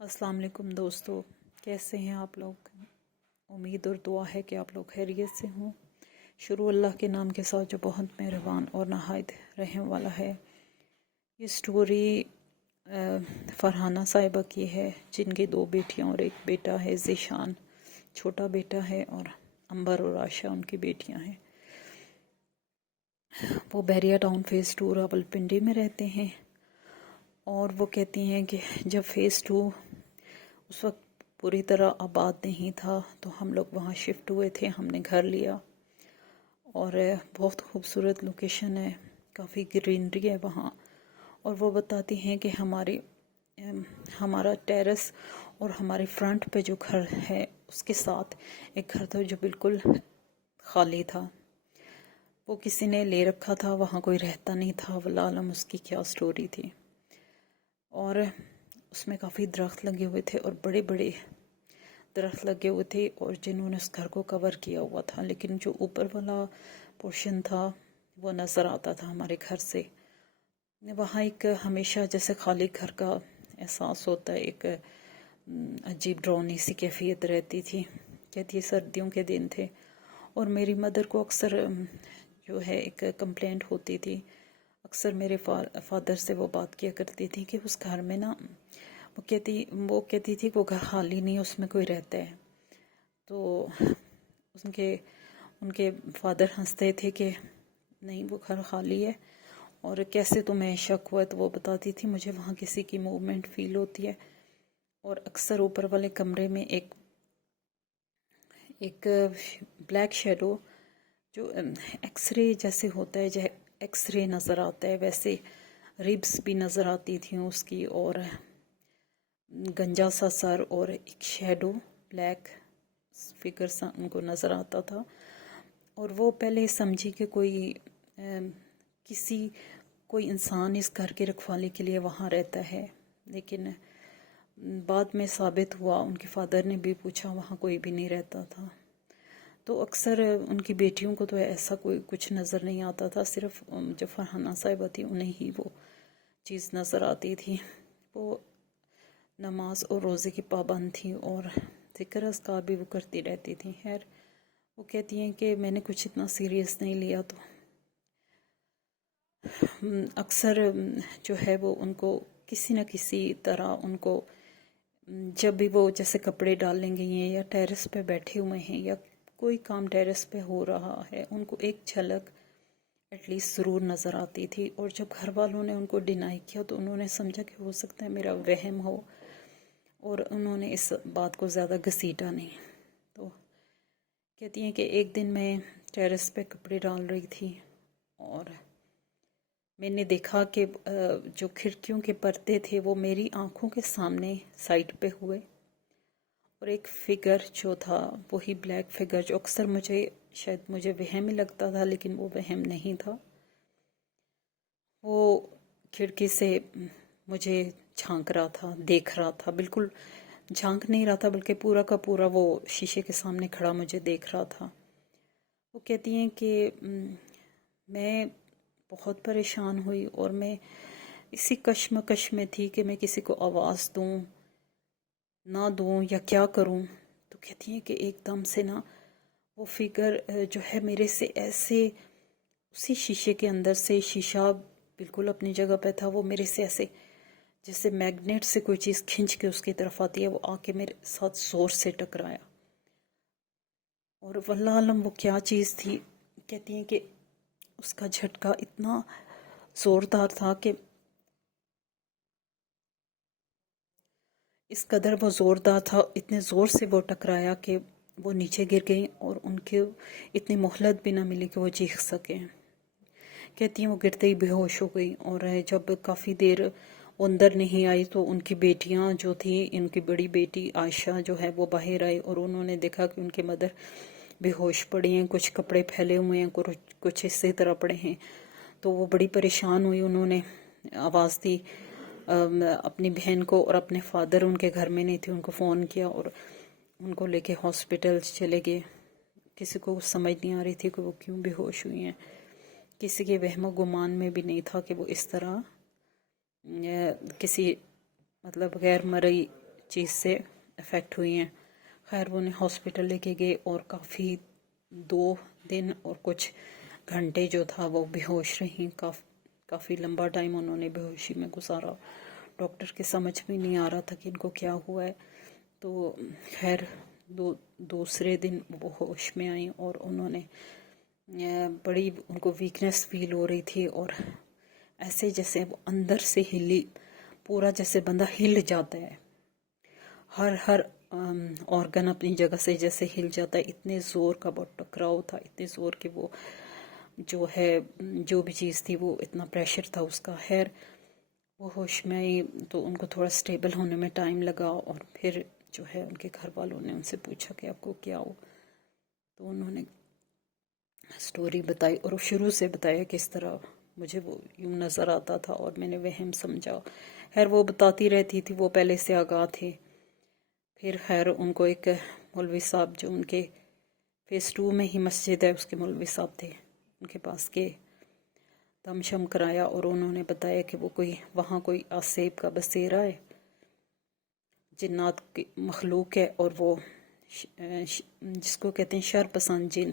अस्सलाम वालेकुम दोस्तों, कैसे हैं आप लोग। उम्मीद और दुआ है कि आप लोग खैरियत से हों। शुरू अल्लाह के नाम के साथ जो बहुत मेहरबान और नहायत रहम वाला है। ये स्टोरी फरहाना साहिबा की है, जिनकी 2 बेटियां और 1 बेटा है। ज़ीशान छोटा बेटा है और अंबर और आशा उनकी बेटियां हैं। वो बहरिया टाउन फेज़ 2 रावलपिंडी में रहते हैं और वो कहती हैं कि जब फेज़ 2 उस वक्त पूरी तरह आबाद नहीं था तो हम लोग वहाँ शिफ्ट हुए थे। हमने घर लिया और बहुत खूबसूरत लोकेशन है, काफ़ी ग्रीनरी है वहाँ। और वो बताती हैं कि हमारा टेरेस और हमारे फ्रंट पे जो घर है उसके साथ एक घर था जो बिल्कुल खाली था। वो किसी ने ले रखा था, वहाँ कोई रहता नहीं था। वल्लाह आलम उसकी क्या स्टोरी थी। और उसमें काफ़ी दरख्त लगे हुए थे और बड़े बड़े दरख्त लगे हुए थे और जिन्होंने उस घर को कवर किया हुआ था, लेकिन जो ऊपर वाला पोर्शन था वो नज़र आता था हमारे घर से। वहाँ एक हमेशा जैसे खाली घर का एहसास होता है, एक अजीब डरावनी सी कैफियत रहती थी। कहती है सर्दियों के दिन थे और मेरी मदर को अक्सर जो है एक कंप्लेंट होती थी। अक्सर मेरे फादर से वो बात किया करती थी कि उस घर में ना वो कहती थी वो घर खाली नहीं, उसमें कोई रहता है। तो उनके फादर हंसते थे कि नहीं वो घर खाली है और कैसे तुम्हें शक हुआ। तो वो बताती थी मुझे वहाँ किसी की मूवमेंट फील होती है और अक्सर ऊपर वाले कमरे में एक ब्लैक शेडो जो एक्सरे जैसे होता है, जैसे एक्सरे नज़र आता है वैसे रिब्स भी नज़र आती थी उसकी, और गंजा सा सर और एक शेडो ब्लैक फिगर सा उनको नज़र आता था। और वो पहले समझी कि कोई इंसान इस घर की रखवाली के लिए वहाँ रहता है, लेकिन बाद में साबित हुआ, उनके फादर ने भी पूछा, वहाँ कोई भी नहीं रहता था। तो अक्सर उनकी बेटियों को तो ऐसा कोई कुछ नज़र नहीं आता था, सिर्फ जो फरहाना साहिबा थी उन्हें ही वो चीज़ नज़र आती थी। वो नमाज और रोज़े की पाबंद थी और ज़िक्र अस्कार भी वो करती रहती थी। खैर वो कहती हैं कि मैंने कुछ इतना सीरियस नहीं लिया। तो अक्सर जो है वो उनको किसी न किसी तरह उनको जब भी वो जैसे कपड़े डालेंगे या टेरेस पे बैठे हुए हैं या कोई काम टेरेस पे हो रहा है, उनको एक झलक एटलीस्ट ज़रूर नज़र आती थी। और जब घर वालों ने उनको डिनाई किया तो उन्होंने समझा कि हो सकता है मेरा वहम हो, और उन्होंने इस बात को ज़्यादा घसीटा नहीं। तो कहती हैं कि एक दिन मैं टेरेस पे कपड़े डाल रही थी और मैंने देखा कि जो खिड़कियों के पर्दे थे वो मेरी आंखों के सामने साइड पे हुए, और एक फिगर जो था वही ब्लैक फिगर जो अक्सर मुझे वहम ही लगता था, लेकिन वो वहम नहीं था। वो खिड़की से मुझे झांक रहा था, देख रहा था, बिल्कुल झांक नहीं रहा था बल्कि पूरा का पूरा वो शीशे के सामने खड़ा मुझे देख रहा था। वो कहती हैं कि मैं बहुत परेशान हुई और मैं इसी कश्मकश में थी कि मैं किसी को आवाज़ दूं ना दूं या क्या करूं। तो कहती हैं कि एकदम से ना वो फिगर जो है मेरे से ऐसे, उसी शीशे के अंदर से, शीशा बिल्कुल अपनी जगह पे था, वो मेरे से ऐसे जैसे मैग्नेट से कोई चीज़ खींच के उसकी तरफ आती है, वो आके मेरे साथ ज़ोर से टकराया। और वल्लाह आलम वो क्या चीज़ थी। कहती हैं कि उसका झटका इतना ज़ोरदार था कि इस कदर वो ज़ोरदार था, इतने ज़ोर से वो टकराया कि वो नीचे गिर गई और उनके इतनी मोहलत भी ना मिली कि वो चीख सकें। कहती हैं वो गिरते ही बेहोश हो गई, और जब काफ़ी देर वो अंदर नहीं आई तो उनकी बेटियां जो थी, इनकी बड़ी बेटी आयशा जो है वो बाहर आई और उन्होंने देखा कि उनके मदर बेहोश पड़ी हैं, कुछ कपड़े फैले हुए हैं, कुछ इसी तरह पड़े हैं। तो वो बड़ी परेशान हुई, उन्होंने आवाज़ दी अपनी बहन को, और अपने फादर उनके घर में नहीं थे, उनको फ़ोन किया और उनको लेके हॉस्पिटल चले गए। किसी को समझ नहीं आ रही थी कि वो क्यों बेहोश हुई हैं। किसी के वहम गुमान में भी नहीं था कि वो इस तरह किसी मतलब गैर मरई چیز سے افیکٹ ہوئی ہیں۔ خیر وہ انہیں ہاسپٹل لے کے گئے اور کافی 2 دن اور کچھ گھنٹے جو تھا وہ بے ہوش رہیں، کافی لمبا ٹائم انہوں نے بے ہوشی میں گزارا۔ ڈاکٹر کے سمجھ میں نہیں آ رہا تھا کہ ان کو کیا ہوا ہے، تو خیر دوسرے دن وہ ہوش میں آئیں اور انہوں نے بڑی ان کو ویکنیس فیل ہو رہی تھی، اور ایسے جیسے وہ اندر سے ہلی، پورا جیسے بندہ ہل جاتا ہے، ہر آرگن اپنی جگہ سے جیسے ہل جاتا ہے، اتنے زور کا بہت ٹکراؤ تھا، اتنے زور کہ وہ جو ہے جو بھی چیز تھی وہ اتنا پریشر تھا اس کا۔ خیر وہ ہوش میں آئی تو ان کو تھوڑا سٹیبل ہونے میں ٹائم لگا، اور پھر جو ہے ان کے گھر والوں نے ان سے پوچھا کہ آپ کو کیا ہو، تو انہوں نے سٹوری بتائی، اور شروع سے بتایا کس طرح مجھے وہ یوں نظر آتا تھا اور میں نے وہم سمجھا۔ خیر وہ بتاتی رہتی تھی، وہ پہلے سے آگاہ تھے۔ پھر خیر ان کو ایک مولوی صاحب جو ان کے فیس 2 میں ہی مسجد ہے، اس کے مولوی صاحب تھے، ان کے پاس کے دم شم کرایا، اور انہوں نے بتایا کہ وہ وہاں کوئی آسیب کا بسیرا ہے، جنات کی مخلوق ہے، اور وہ جس کو کہتے ہیں شر پسند جن،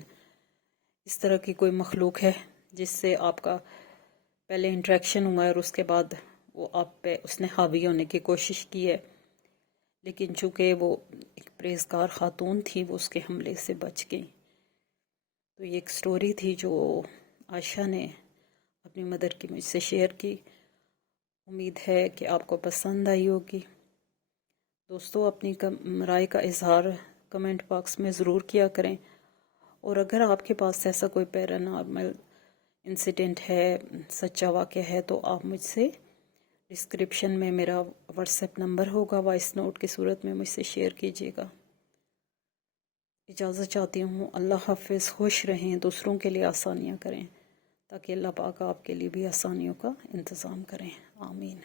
اس طرح کی کوئی مخلوق ہے جس سے آپ کا پہلے انٹریکشن ہوا ہے اور اس کے بعد وہ آپ پہ اس نے حاوی ہونے کی کوشش کی ہے، لیکن چونکہ وہ ایک پرہیزگار خاتون تھی وہ اس کے حملے سے بچ گئی۔ تو یہ ایک سٹوری تھی جو عائشہ نے اپنی مدر کی مجھ سے شیئر کی، امید ہے کہ آپ کو پسند آئی ہوگی۔ دوستو اپنی رائے کا اظہار کمنٹ باکس میں ضرور کیا کریں، اور اگر آپ کے پاس ایسا کوئی پیرانارمل انسیڈنٹ ہے، سچا واقعہ ہے، تو آپ مجھ سے ڈسکرپشن میں میرا واٹس ایپ نمبر ہوگا، وائس نوٹ کی صورت میں مجھ سے شیئر کیجیے گا۔ اجازت چاہتی ہوں، اللہ حافظ، خوش رہیں، دوسروں کے لیے آسانیاں کریں تاکہ اللہ پاک آپ کے لیے بھی آسانیوں کا انتظام کریں، آمین۔